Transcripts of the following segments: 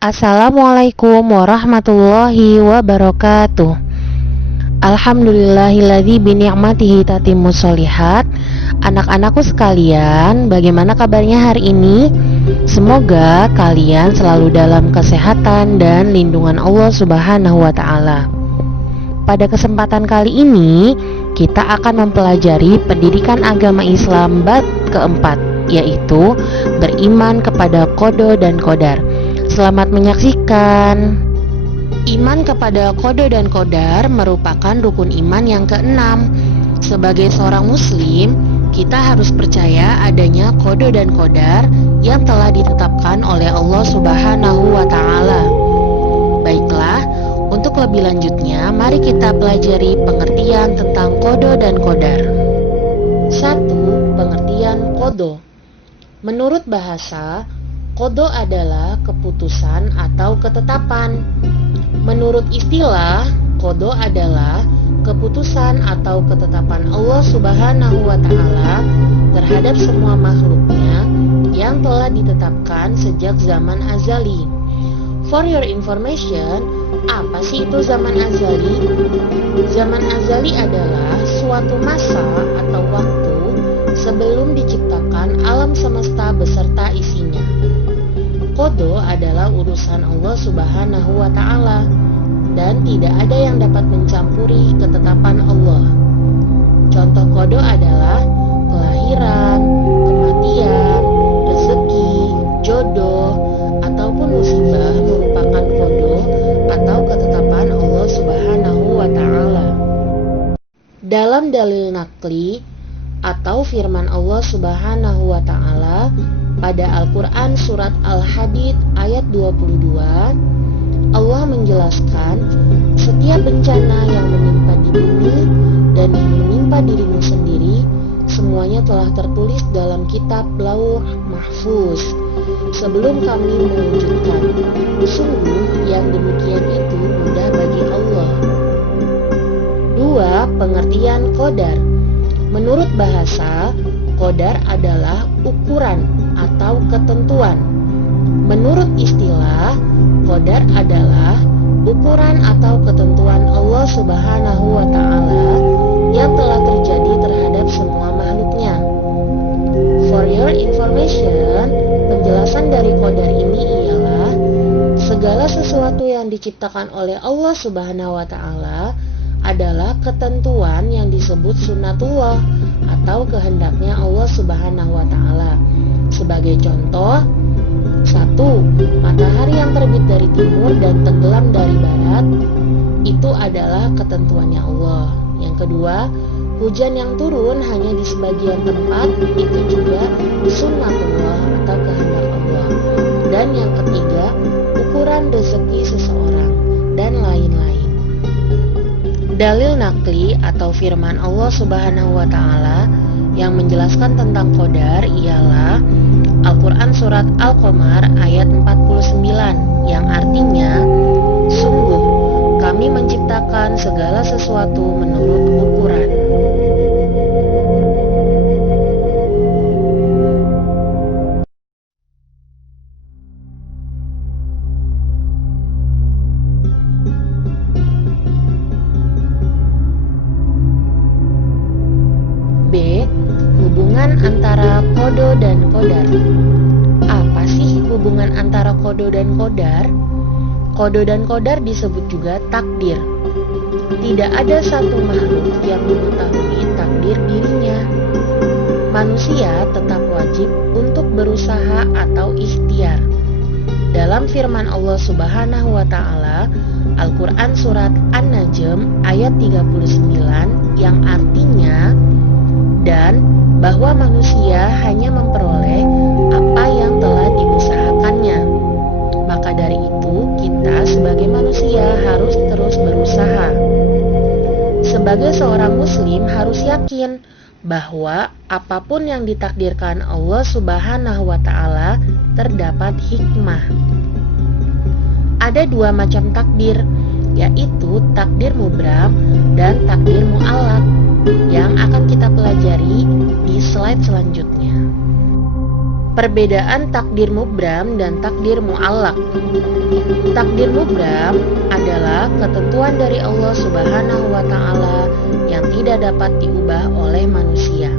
Assalamualaikum warahmatullahi wabarakatuh. Alhamdulillahilladzi bini'matihi tatimmus sholihat. Anak-anakku sekalian, bagaimana kabarnya hari ini? Semoga kalian selalu dalam kesehatan dan lindungan Allah Subhanahu wa ta'ala. Pada kesempatan kali ini, kita akan mempelajari pendidikan agama Islam bab keempat, yaitu beriman kepada qada dan qadar. Selamat menyaksikan. Iman kepada qada dan qadar merupakan rukun iman yang keenam. Sebagai seorang muslim, kita harus percaya adanya qada dan qadar yang telah ditetapkan oleh Allah Subhanahu wa ta'ala. Baiklah, untuk lebih lanjutnya, mari kita pelajari pengertian tentang qada dan qadar. 1. Pengertian qada. Menurut bahasa, qada adalah keputusan atau ketetapan. Menurut istilah, qada adalah keputusan atau ketetapan Allah Subhanahu wa ta'ala terhadap semua makhluknya yang telah ditetapkan sejak zaman azali. For your information, apa sih itu zaman azali? Zaman azali adalah suatu masa atau waktu sebelum diciptakan alam semesta beserta isinya. Qada adalah urusan Allah Subhanahu wa ta'ala dan tidak ada yang dapat mencampuri ketetapan Allah. Contoh qada adalah kelahiran, kematian, rezeki, jodoh, ataupun musibah merupakan qada atau ketetapan Allah Subhanahu wa ta'ala. Dalam dalil naqli atau firman Allah Subhanahu wa ta'ala pada Al-Quran surat Al-Hadid ayat 22, Allah menjelaskan setiap bencana yang menimpa di bumi dan yang menimpa dirimu sendiri, semuanya telah tertulis dalam kitab Lauh Mahfuz sebelum kami mewujudkan. Sungguh yang demikian itu mudah bagi Allah. 2. Pengertian qadar. Menurut bahasa, qadar adalah ukuran atau ketentuan. Menurut istilah, qadar adalah ukuran atau ketentuan Allah Subhanahu wa ta'ala yang telah terjadi terhadap semua makhluknya. For your information, penjelasan dari qadar ini ialah segala sesuatu yang diciptakan oleh Allah Subhanahu wa ta'ala adalah ketentuan yang disebut sunnatullah atau kehendaknya Allah Subhanahu wa ta'ala. Sebagai contoh, 1. Matahari yang terbit dari timur dan tenggelam dari barat, itu adalah ketentuannya Allah. Yang kedua, hujan yang turun hanya di sebagian tempat, itu juga sunnatullah atau kehendak Allah. Dan yang ketiga, ukuran rezeki seseorang, dan lain-lain. Dalil naqli atau firman Allah Subhanahu wa ta'ala yang menjelaskan tentang qadar ialah Al-Quran surat Al-Qamar ayat 49 yang artinya, sungguh kami menciptakan segala sesuatu menurut ukuran. B. Hubungan antara qada dan qadar. Apa sih hubungan antara qada dan qadar? Qada dan qadar disebut juga takdir. Tidak ada satu makhluk yang mengetahui takdir dirinya. Manusia tetap wajib untuk berusaha atau ikhtiar. Dalam firman Allah Subhanahu wa ta'ala, Al-Quran surat An-Najm ayat 39 yang artinya, dan bahwa manusia hanya memperoleh apa yang telah diusahakannya. Maka dari itu, kita sebagai manusia harus terus berusaha. Sebagai seorang muslim harus yakin bahwa apapun yang ditakdirkan Allah Subhanahu wa ta'ala terdapat hikmah. Ada dua macam takdir, yaitu takdir mubram dan takdir mu'allaq, yang akan kita pelajari di slide selanjutnya. Perbedaan takdir mubram dan takdir mu'allaq. Takdir mubram adalah ketentuan dari Allah Subhanahu wa Ta'ala yang tidak dapat diubah oleh manusia.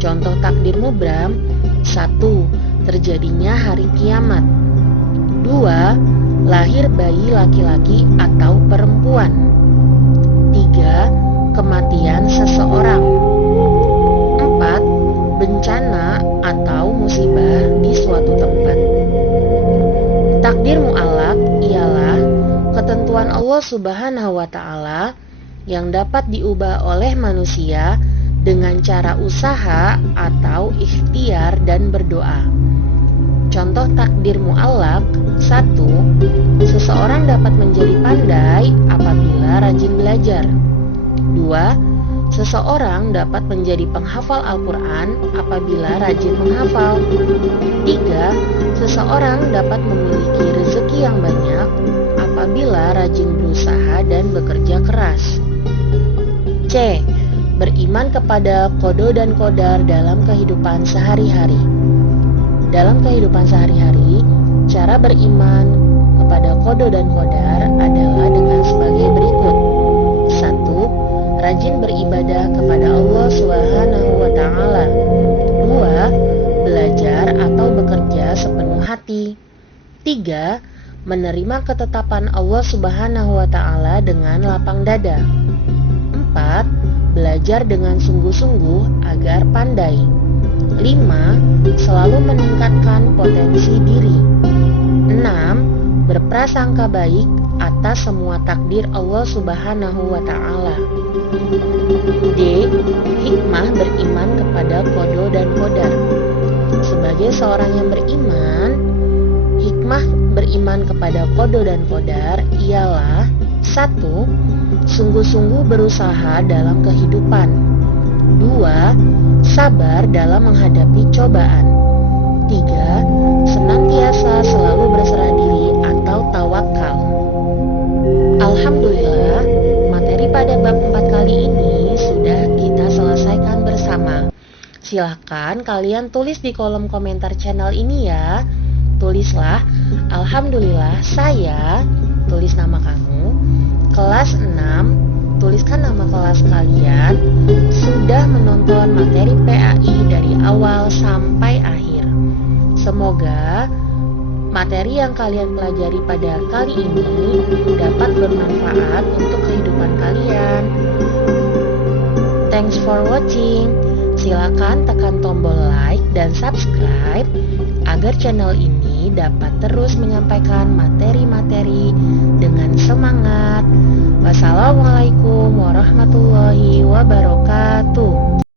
Contoh takdir mubram: 1. Terjadinya hari kiamat. 2. Lahir bayi laki-laki atau perempuan. 3. Kematian seseorang. 4. Bencana atau musibah di suatu tempat. Takdir mu'allaq ialah ketentuan Allah Subhanahu wa Ta'ala yang dapat diubah oleh manusia dengan cara usaha atau ikhtiar dan berdoa. Contoh takdir mu'allaq: 1. Seseorang dapat menjadi pandai apabila rajin belajar. 2. Seseorang dapat menjadi penghafal Al-Quran apabila rajin menghafal. 3. Seseorang dapat memiliki rezeki yang banyak apabila rajin berusaha dan bekerja keras. C. Beriman kepada qada dan qadar dalam kehidupan sehari-hari. Dalam kehidupan sehari-hari, cara beriman kepada qada dan qadar adalah dengan sebagai berikut. 1. Rajin beribadah kepada Allah Subhanahu wa Ta'ala. 2. Belajar atau bekerja sepenuh hati. 3. Menerima ketetapan Allah Subhanahu wa Ta'ala dengan lapang dada. 4. Belajar dengan sungguh-sungguh agar pandai. 5. Selalu meningkatkan potensi diri. 6. Berprasangka baik atas semua takdir Allah Subhanahu wa Ta'ala. D. Hikmah beriman kepada qada dan qadar. Sebagai seorang yang beriman, hikmah beriman kepada qada dan qadar ialah: 1. Sungguh-sungguh berusaha dalam kehidupan. 2. Sabar dalam menghadapi cobaan. 3. Senantiasa selalu berserah diri atau tawakal. Alhamdulillah, materi pada bab 4 kali ini sudah kita selesaikan bersama. Silahkan kalian tulis di kolom komentar channel ini ya. Tulislah, Alhamdulillah saya, tulis nama kamu, kelas 6, tuliskan nama kelas kalian, sudah menonton materi PAI dari awal sampai akhir. Semoga materi yang kalian pelajari pada kali ini dapat bermanfaat untuk kehidupan kalian. Thanks for watching. Silakan tekan tombol like dan subscribe agar channel ini dapat terus menyampaikan materi-materi dengan semangat. Wassalamualaikum warahmatullahi wabarakatuh.